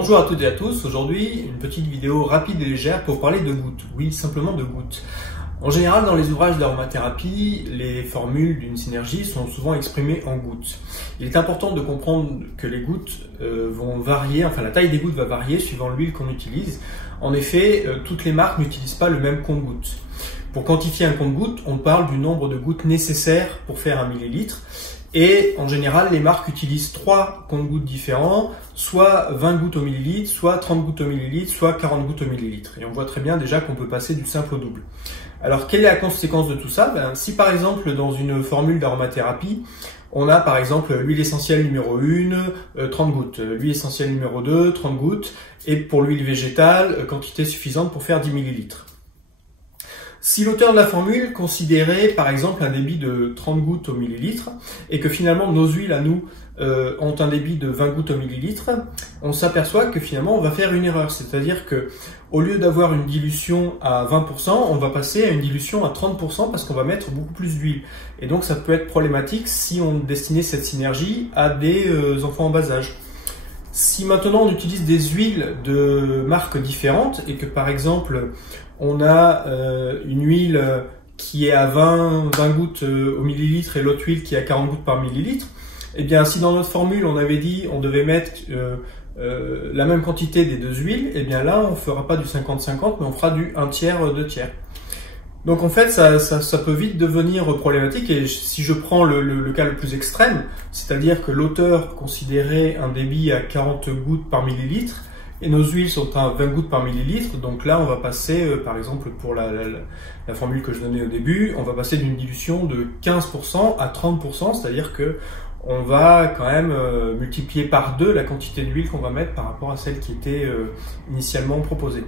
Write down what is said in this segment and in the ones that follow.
Bonjour à toutes et à tous, aujourd'hui une petite vidéo rapide et légère pour parler de gouttes, oui simplement de gouttes. En général dans les ouvrages d'aromathérapie, les formules d'une synergie sont souvent exprimées en gouttes. Il est important de comprendre que les gouttes vont varier, enfin la taille des gouttes va varier suivant l'huile qu'on utilise. En effet, toutes les marques n'utilisent pas le même compte-gouttes. Pour quantifier un compte-gouttes, on parle du nombre de gouttes nécessaires pour faire 1 millilitre. Et en général, les marques utilisent 3 comptes-gouttes différents, soit 20 gouttes au millilitre, soit 30 gouttes au millilitre, soit 40 gouttes au millilitre. Et on voit très bien déjà qu'on peut passer du simple au double. Alors, quelle est la conséquence de tout ça? Si par exemple, dans une formule d'aromathérapie, on a par exemple l'huile essentielle numéro 1, 30 gouttes, l'huile essentielle numéro 2, 30 gouttes, et pour l'huile végétale, quantité suffisante pour faire 10 millilitres. Si l'auteur de la formule considérait par exemple un débit de 30 gouttes au millilitre et que finalement nos huiles à nous ont un débit de 20 gouttes au millilitre, on s'aperçoit que finalement on va faire une erreur. C'est-à-dire que au lieu d'avoir une dilution à 20%, on va passer à une dilution à 30% parce qu'on va mettre beaucoup plus d'huile. Et donc ça peut être problématique si on destinait cette synergie à des enfants en bas âge. Si maintenant on utilise des huiles de marques différentes et que par exemple on a une huile qui est à 20 gouttes au millilitre et l'autre huile qui est à 40 gouttes par millilitre, eh bien si dans notre formule on avait dit on devait mettre la même quantité des deux huiles, eh bien là on ne fera pas du 50-50 mais on fera du 1/3, 2/3. Donc en fait ça peut vite devenir problématique et si je prends le cas le plus extrême, c'est-à-dire que l'auteur considérait un débit à 40 gouttes par millilitre et nos huiles sont à 20 gouttes par millilitre, donc là on va passer par exemple pour la formule que je donnais au début, on va passer d'une dilution de 15% à 30%, c'est-à-dire que on va quand même multiplier par 2 la quantité d'huile qu'on va mettre par rapport à celle qui était initialement proposée.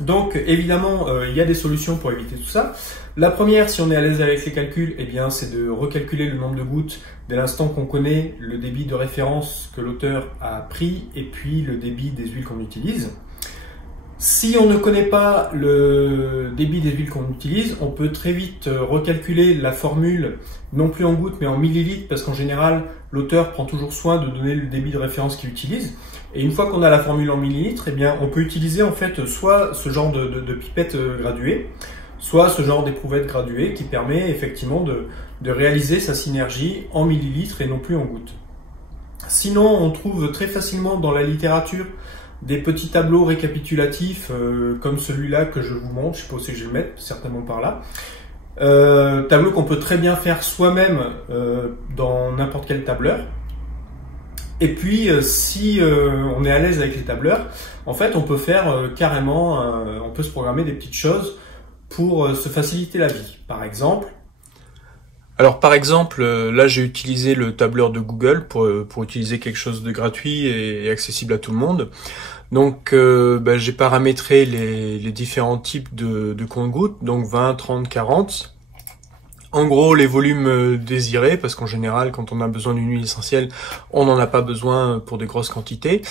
Donc évidemment, il y a des solutions pour éviter tout ça. La première, si on est à l'aise avec les calculs, eh bien, c'est de recalculer le nombre de gouttes dès l'instant qu'on connaît le débit de référence que l'auteur a pris et puis le débit des huiles qu'on utilise. Si on ne connaît pas le débit des huiles qu'on utilise, on peut très vite recalculer la formule, non plus en gouttes mais en millilitres, parce qu'en général, l'auteur prend toujours soin de donner le débit de référence qu'il utilise. Et une fois qu'on a la formule en millilitres, eh bien, on peut utiliser en fait soit ce genre de pipette graduée, soit ce genre d'éprouvette graduée qui permet effectivement de réaliser sa synergie en millilitres et non plus en gouttes. Sinon, on trouve très facilement dans la littérature des petits tableaux récapitulatifs comme celui-là que je vous montre, je ne sais pas si je vais le mettre, certainement par là. Tableau qu'on peut très bien faire soi-même dans n'importe quel tableur. Et puis si on est à l'aise avec les tableurs, en fait on peut faire carrément, on peut se programmer des petites choses pour se faciliter la vie. Par exemple, là j'ai utilisé le tableur de Google pour utiliser quelque chose de gratuit et accessible à tout le monde. Donc j'ai paramétré les différents types de compte-gouttes, donc 20, 30, 40. En gros, les volumes désirés, parce qu'en général, quand on a besoin d'une huile essentielle, on n'en a pas besoin pour de grosses quantités.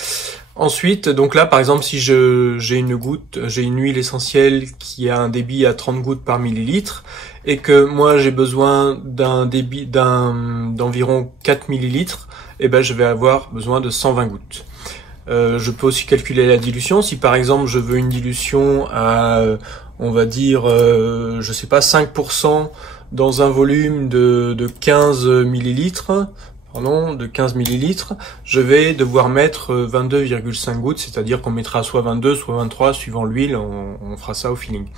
Ensuite, donc là, par exemple, si j'ai une huile essentielle qui a un débit à 30 gouttes par millilitre, et que moi j'ai besoin d'un débit d'environ 4 millilitres, eh ben je vais avoir besoin de 120 gouttes. Je peux aussi calculer la dilution. Si par exemple je veux une dilution à, on va dire, je sais pas, 5%, dans un volume de 15 millilitres, je vais devoir mettre 22,5 gouttes, c'est-à-dire qu'on mettra soit 22, soit 23, suivant l'huile, on fera ça au feeling.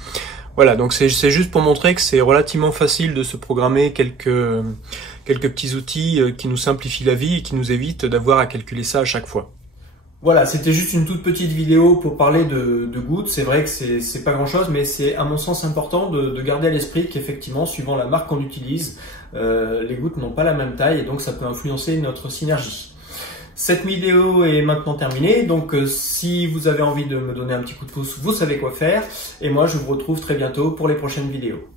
Voilà, donc c'est juste pour montrer que c'est relativement facile de se programmer quelques petits outils qui nous simplifient la vie et qui nous évitent d'avoir à calculer ça à chaque fois. Voilà, c'était juste une toute petite vidéo pour parler de gouttes. C'est vrai que c'est pas grand chose, mais c'est à mon sens important de garder à l'esprit qu'effectivement, suivant la marque qu'on utilise, les gouttes n'ont pas la même taille et donc ça peut influencer notre synergie. Cette vidéo est maintenant terminée, donc si vous avez envie de me donner un petit coup de pouce, vous savez quoi faire. Et moi, je vous retrouve très bientôt pour les prochaines vidéos.